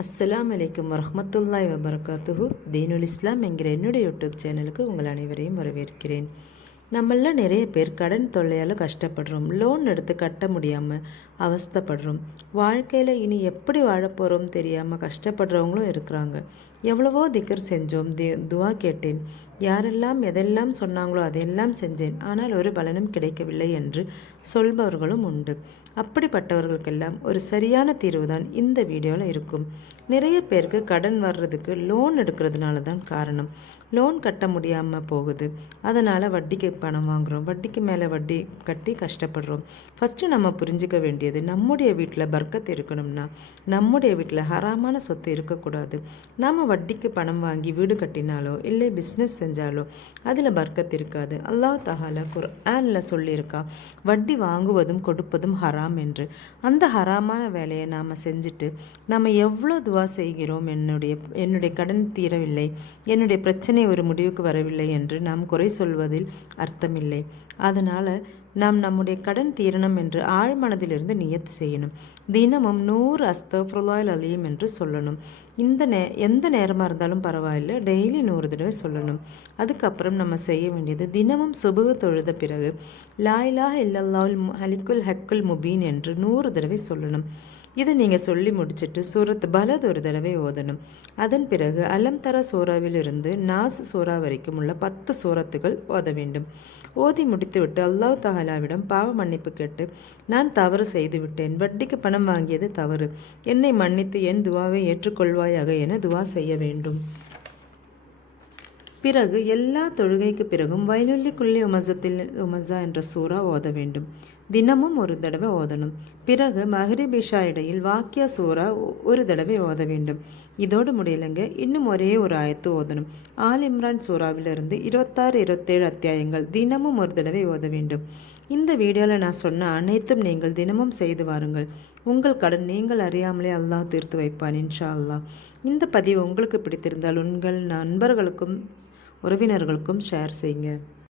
அஸ்லாம் அலைக்கும் வரமத்துல்லாய் வபர்காத்துஹு. தீனுல் இஸ்லாம் என்கிற என்னுடைய யூடியூப் சேனலுக்கு உங்கள் அனைவரையும் வரவேற்கிறேன். நம்மள நிறைய பேர் கடன் தொல்லையால் கஷ்டப்படுறோம். லோன் எடுத்து கட்ட முடியாமல் அவஸ்தைப்படுறோம். வாழ்க்கையில் இனி எப்படி வாழப்போகிறோம் தெரியாமல் கஷ்டப்படுறவங்களும் இருக்கிறாங்க. எவ்வளவோ திக்கர் செஞ்சோம். தி துவா கேட்டேன். யாரெல்லாம் எதெல்லாம் சொன்னாங்களோ அதையெல்லாம் செஞ்சேன். ஆனால் ஒரு பலனும் கிடைக்கவில்லை என்று சொல்பவர்களும் உண்டு. அப்படிப்பட்டவர்களுக்கெல்லாம் ஒரு சரியான தீர்வு தான் இந்த வீடியோவில் இருக்கும். நிறைய பேருக்கு கடன் வர்றதுக்கு லோன் எடுக்கிறதுனால தான் காரணம். லோன் கட்ட முடியாமல் போகுது. அதனால் வட்டிக்கு பணம் வாங்குகிறோம் வட்டிக்கு மேலே வட்டி கட்டி கஷ்டப்படுறோம். ஃபஸ்ட்டு நம்ம புரிஞ்சுக்க வேண்டியது நம்முடைய வீட்டில் பர்க்கத் இருக்கணும்னா நம்முடைய வீட்டில் ஹராமான சொத்து இருக்கக்கூடாது. நாம் வட்டிக்கு பணம் வாங்கி வீடு கட்டினாலோ இல்லை பிஸ்னஸ் செஞ்சாலோ அதில் பர்க்கத் இருக்காது. அல்லாஹ் தஹாலா குர்ஆனில் சொல்லியிருக்கா வட்டி வாங்குவதும் கொடுப்பதும் ஹராம் என்று. அந்த ஹராமான வேலையை நாம் செஞ்சுட்டு நம்ம எவ்வளோ துவா செய்கிறோம் என்னுடைய என்னுடைய கடன் தீரவில்லை என்னுடைய பிரச்சனை ஒரு முடிவுக்கு வரவில்லை என்று நாம் குறை சொல்வதில் அர்த்தமில்லை. அதனால் நாம் நம்முடைய கடன் தீரணும் என்று ஆழ்மனதிலிருந்து நியத்து செய்யணும். தினமும் நூறு அஸ்தஃபுல்லால் அலியும் என்று சொல்லணும். இந்த நே எந்த நேரமாக இருந்தாலும் பரவாயில்ல. டெய்லி நூறு தடவை சொல்லணும். அதுக்கப்புறம் நம்ம செய்ய வேண்டியது தினமும் சுபுக தொழுத பிறகு லாயிலாக இல்லல்லால் ஹலிக்குல் ஹக்குல் முபீன் என்று நூறு தடவை சொல்லணும். இதை நீங்கள் சொல்லி முடிச்சுட்டு சூரத் பலத் ஒரு தடவை ஓதணும். அதன் பிறகு அலம் தர சூறாவிலிருந்து நாஸ் சூறா வரைக்கும் உள்ள பத்து சூரத்துகள் ஓத வேண்டும். ஓதி முடித்துவிட்டு அல்லாஹ் தஹலாவிடம் பாவ மன்னிப்பு கேட்டு நான் தவறு செய்து விட்டேன் வட்டிக்கு பணம் வாங்கியது தவறு. என்னை மன்னித்து என் துவாவை ஏற்றுக்கொள்வாயாக என துவா செய்ய வேண்டும். பிறகு எல்லா தொழுகைக்கு பிறகும் வயலுள்ளி குள்ளி உமசத்தில் உமசா என்ற சூறா ஓத வேண்டும். தினமும் ஒரு தடவை ஓதணும். பிறகு மஹரிபிஷா இடையில் வாக்கிய சூறா ஒரு தடவை ஓத வேண்டும். இதோடு முடியலைங்க இன்னும் ஒரே ஒரு ஆயத்து ஓதணும். ஆல் இம்ரான் சூறாவிலிருந்து இருபத்தாறு இருபத்தேழு அத்தியாயங்கள் தினமும் ஒரு தடவை ஓத வேண்டும். இந்த வீடியோவில் நான் சொன்ன அனைத்தும் நீங்கள் தினமும் செய்து வாருங்கள். உங்கள் கடன் நீங்கள் அறியாமலே அல்லாஹ் தீர்த்து வைப்பான் இன்ஷா அல்லாஹ். இந்த பதிவு உங்களுக்கு பிடித்திருந்தால் உங்கள் நண்பர்களுக்கும் உறவினர்களுக்கும் ஷேர் செய்யுங்க.